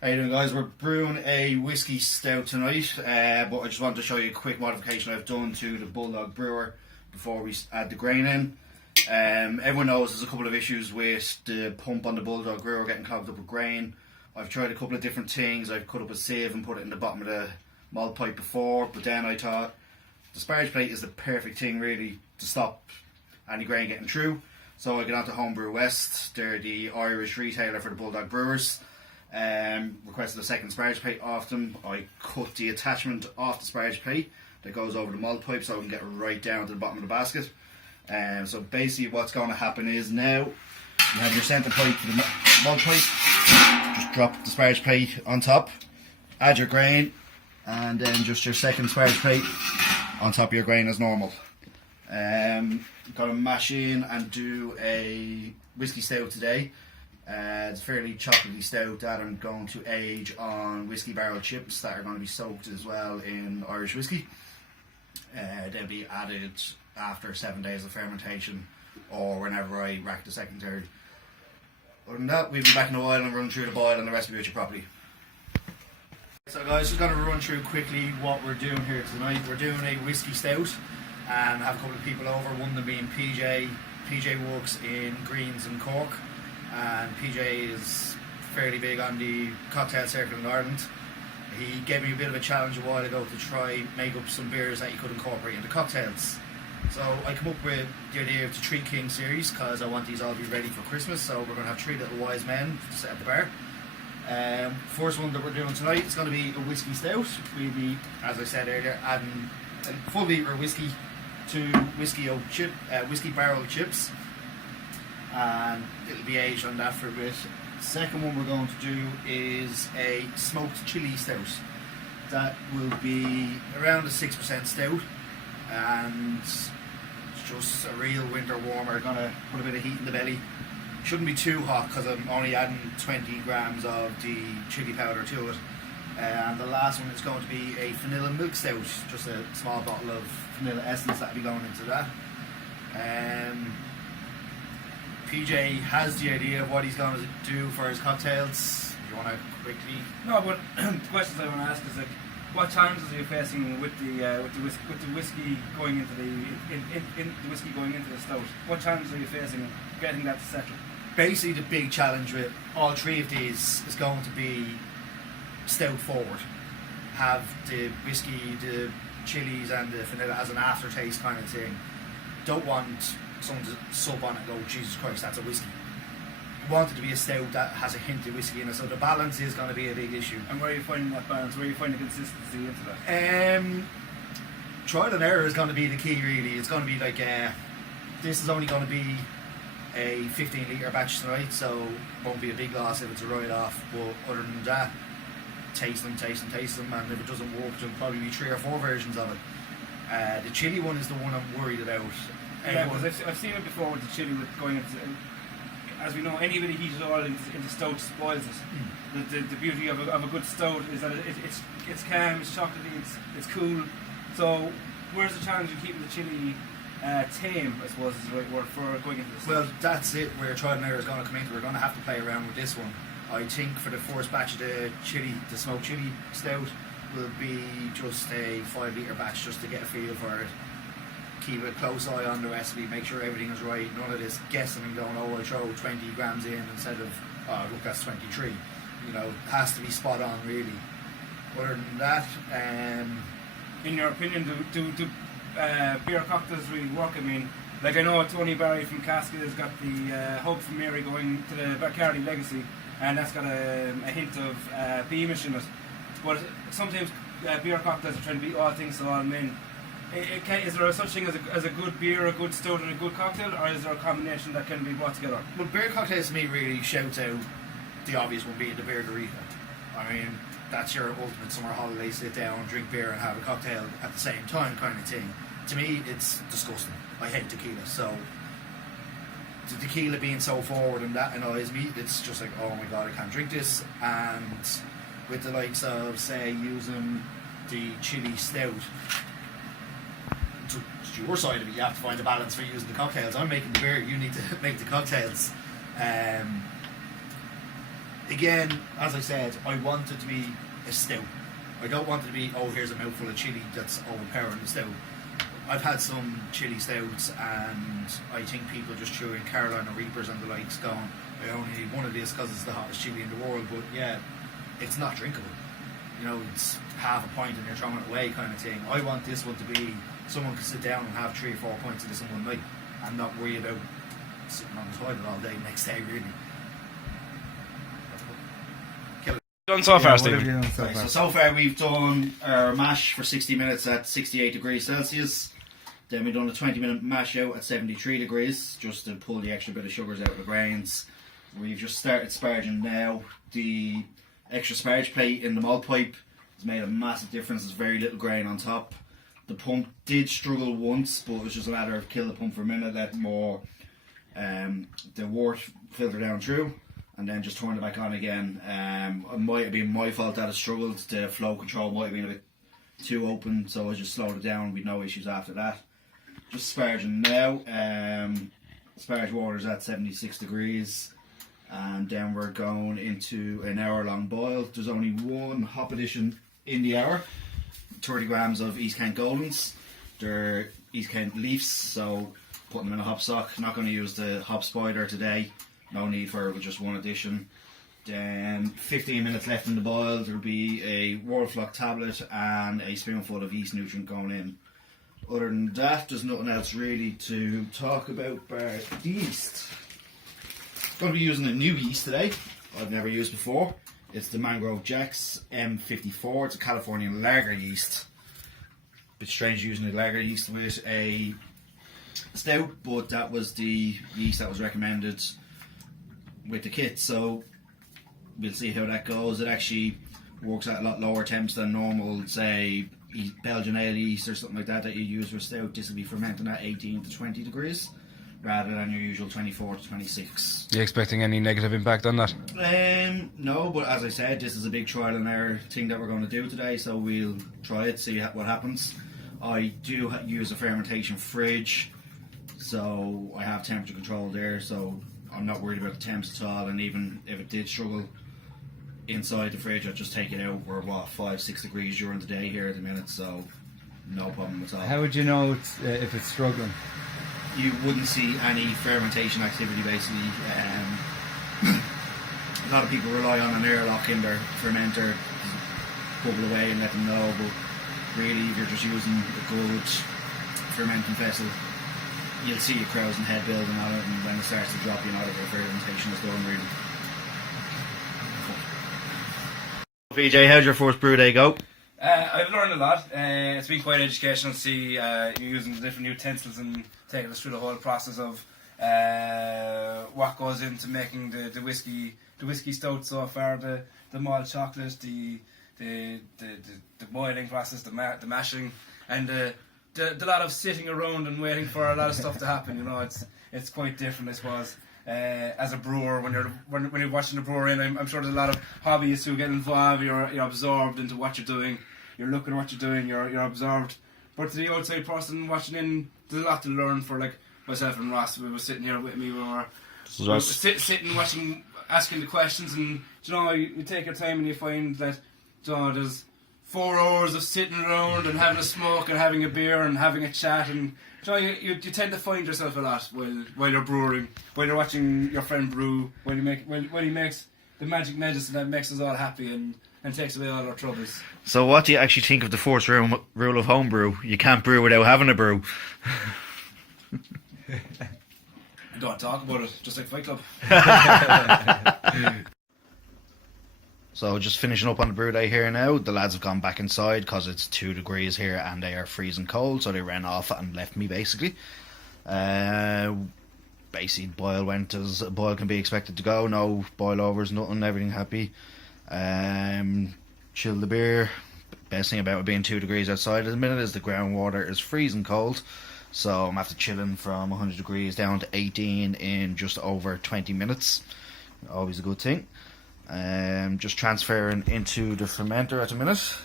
How you doing, guys? We're brewing a whiskey stout tonight, but I just wanted to show you a quick modification I've done to the Bulldog brewer before we add the grain in. Everyone knows there's a couple of issues with the pump on the Bulldog brewer getting clogged up with grain. I've tried a couple of different things. I've cut up a sieve and put it in the bottom of the malt pipe before, but then I thought the sparge plate is the perfect thing really to stop any grain getting through. So I got onto Homebrew West. They're the Irish retailer for the Bulldog brewers. Requested a second sparge plate off them. I cut the attachment off the sparge plate that goes over the malt pipe so I can get it right down to the bottom of the basket. So basically what's going to happen is now you have your centre pipe to the malt pipe, just drop the sparge plate on top, add your grain, and then just your second sparge plate on top of your grain as normal. Got to mash in and do a whiskey stout today. It's fairly chocolatey stout that I'm going to age on whiskey barrel chips that are going to be soaked as well in Irish whiskey. They'll be added after 7 days of fermentation or whenever I rack the second third. Other than that, we'll be back in a while and run through the boil and the recipe with you properly. So guys, just going to run through quickly what we're doing here tonight. We're doing a whiskey stout and have a couple of people over, one of them being PJ works in Greens in Cork. And PJ is fairly big on the cocktail circuit in Ireland. He gave me a bit of a challenge a while ago to try make up some beers that you could incorporate into cocktails. So I come up with the idea of the Three Kings series because I want these all to be ready for Christmas. So we're going to have three little wise men to set at the bar. First one that we're doing tonight is going to be a whiskey stout. We'll be, as I said earlier, adding a full litre of whiskey to whiskey barrel chips. And it'll be aged on that for a bit. The second one we're going to do is a smoked chili stout. That will be around a 6% stout and it's just a real winter warmer. Gonna put a bit of heat in the belly. Shouldn't be too hot because I'm only adding 20 grams of the chili powder to it. And the last one is going to be a vanilla milk stout, just a small bottle of vanilla essence that'll be going into that. PJ has the idea of what he's going to do for his cocktails. Do you want to quickly? No, but the questions I want to ask is like, what challenges are you facing with the whiskey going into the whiskey going into the stout? What challenges are you facing getting that to settle? Basically, the big challenge with all three of these is going to be stout forward. Have the whiskey, the chilies, and the vanilla as an aftertaste kind of thing. Don't want someone to sub on it and go, Jesus Christ, that's a whiskey. You want it to be a stout that has a hint of whiskey in it, so the balance is going to be a big issue. And where are you finding that balance? Where are you finding consistency into that? Trial and error is going to be the key really. It's going to be like, this is only going to be a 15 litre batch tonight, so won't be a big loss if it's a write-off, but other than that, taste them, and if it doesn't work, there'll probably be 3 or 4 versions of it. The chili one is the one I'm worried about. Yeah, because I've seen it before with the chili with going into, as we know, any bit of heated oil into stout spoils it. The beauty of a good stout is that it's calm, it's chocolatey, it's cool. So where's the challenge in keeping the chili tame, I suppose is the right word for going into the stout? Well, that's it where trial and error is going to come into. We're going to have to play around with this one. I think for the first batch of the smoked chili stout will be just a 5 litre batch just to get a feel for it. Keep a close eye on the recipe, make sure everything is right. None of this guessing and going, oh, I'll throw 20 grams in instead of, oh, look, that's 23. You know, it has to be spot on, really. Other than that, in your opinion, do beer cocktails really work? I mean, like I know Tony Barry from Cascade has got the Hope from Mary going to the Bacardi Legacy, and that's got a hint of Beamish in it. But sometimes beer cocktails are trying to be all things to all men. Is there such thing as a good beer, a good stout, and a good cocktail, or is there a combination that can be brought together? Well, beer cocktails to me really shouts out the obvious one being the beer garita. I mean, that's your ultimate summer holiday, sit down, drink beer, and have a cocktail at the same time kind of thing. To me, it's disgusting. I hate tequila, so the tequila being so forward and that annoys me. It's just like, oh my god, I can't drink this. And with the likes of, say, using the chili stout, to your side of it, you have to find a balance for using the cocktails. I'm making the beer, you need to make the cocktails. again, as I said, I want it to be a stout. I don't want it to be, oh, here's a mouthful of chilli that's overpowering the stout. I've had some chilli stouts, and I think people just threw in Carolina Reapers and the likes, going, I only need one of this because it's the hottest chilli in the world. But yeah, it's not drinkable. You know, it's half a pint and you're throwing it away kind of thing. I want this one to be, someone can sit down and have 3 or 4 pints of this in one night and not worry about sitting on the toilet all day next day, really. Done so far, What Stephen? have you done so Right, far? so far we've done our mash for 60 minutes at 68 degrees Celsius. Then we've done a 20-minute mash out at 73 degrees, just to pull the extra bit of sugars out of the grains. We've just started sparging now. The extra sparge plate in the malt pipe has made a massive difference. There's very little grain on top. The pump did struggle once, but it was just a matter of kill the pump for a minute, let more the wort filter down through, and then just turn it back on again. It might have been my fault that it struggled. The flow control might have been a bit too open, so I just slowed it down with no issues after that. Just sparging now. Sparge water's at 76 degrees, and then we're going into an hour-long boil. There's only one hop addition in the hour. 30 grams of East Kent Goldens. They're East Kent Leafs, so putting them in a hop sock. Not going to use the hop spider today. No need for it with just one addition. Then 15 minutes left in the boil. There'll be a World Flock tablet and a spoonful of yeast nutrient going in. Other than that, there's nothing else really to talk about bar the yeast. Going to be using a new yeast today. I've never used before. It's the Mangrove Jacks M54. It's a Californian lager yeast. Bit strange using a lager yeast with a stout, but that was the yeast that was recommended with the kit. So we'll see how that goes. It actually works at a lot lower temps than normal, say Belgian ale yeast or something like that you use for stout. This will be fermenting at 18 to 20 degrees rather than your usual 24 to 26. You expecting any negative impact on that? No, but as I said, this is a big trial and error thing that we're going to do today, so we'll try it, see what happens. I do use a fermentation fridge, so I have temperature control there, so I'm not worried about the temps at all. And even if it did struggle inside the fridge, I'd just take it out. We're 5-6 degrees during the day here at the minute, so no problem at all. How would you know if it's struggling? You wouldn't see any fermentation activity basically. A lot of people rely on an airlock in their fermenter to bubble away and let them know, but really if you're just using a good fermenting vessel, you'll see a crow's and head building on it, and when it starts to drop, you know that the fermentation is done really. VJ, how'd your first brew day go? I've learned a lot. It's been quite educational to see you using the different utensils and taking us through the whole process of what goes into making the whiskey stout so far, the malt chocolate, the boiling process, the mashing, and the lot of sitting around and waiting for a lot of stuff to happen. You know, it's quite different, I suppose. As a brewer, when you're watching the brewer in, I'm sure there's a lot of hobbyists who get involved. You're absorbed into what you're doing. You're looking at what you're doing. You're absorbed. But to the outside person watching in, there's a lot to learn for, like myself and Ross. We were sitting here with me. We were sitting, watching, asking the questions, and you take your time and you find that there's 4 hours of sitting around and having a smoke and having a beer and having a chat, and you tend to find yourself a lot while you're brewing, while you're watching your friend brew, while he makes the magic medicine that makes us all happy and takes away all our troubles. So what do you actually think of the fourth rule of homebrew? You can't brew without having a brew. Don't talk about it, just like Fight Club. So just finishing up on the brew day here now. The lads have gone back inside because it's 2 degrees here and they are freezing cold, so they ran off and left me basically. Basically boil went as a boil can be expected to go. No boil overs, nothing, everything happy. Chill the beer. Best thing about it being 2 degrees outside at the minute is the groundwater is freezing cold, so I'm after chilling from 100 degrees down to 18 in just over 20 minutes. Always a good thing. Just transferring into the fermenter at the minute.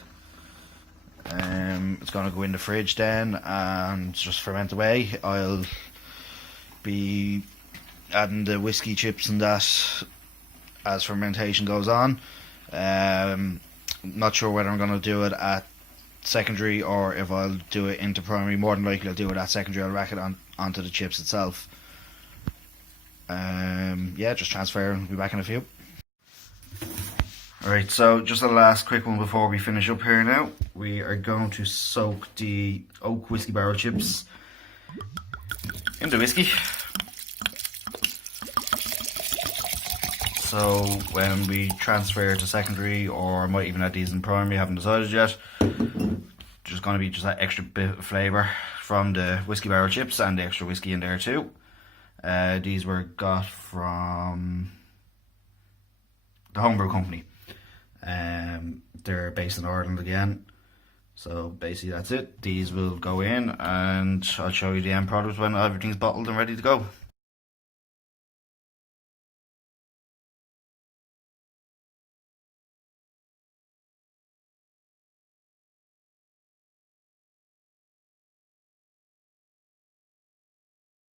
It's going to go in the fridge then and just ferment away. I'll be adding the whiskey chips and that as fermentation goes on. Not sure whether I'm going to do it at secondary or if I'll do it into primary. More than likely I'll do it at secondary. I'll rack it onto the chips itself. Yeah, just transfer and be back in a few. Alright, so just a last quick one before we finish up here now. We are going to soak the oak whiskey barrel chips in the whiskey. So when we transfer to secondary, or I might even add these in primary, haven't decided yet, there's going to be just that extra bit of flavour from the whiskey barrel chips and the extra whiskey in there too. These were got from the homebrew company. They're based in Ireland again. So basically that's it. These will go in and I'll show you the end product when everything's bottled and ready to go.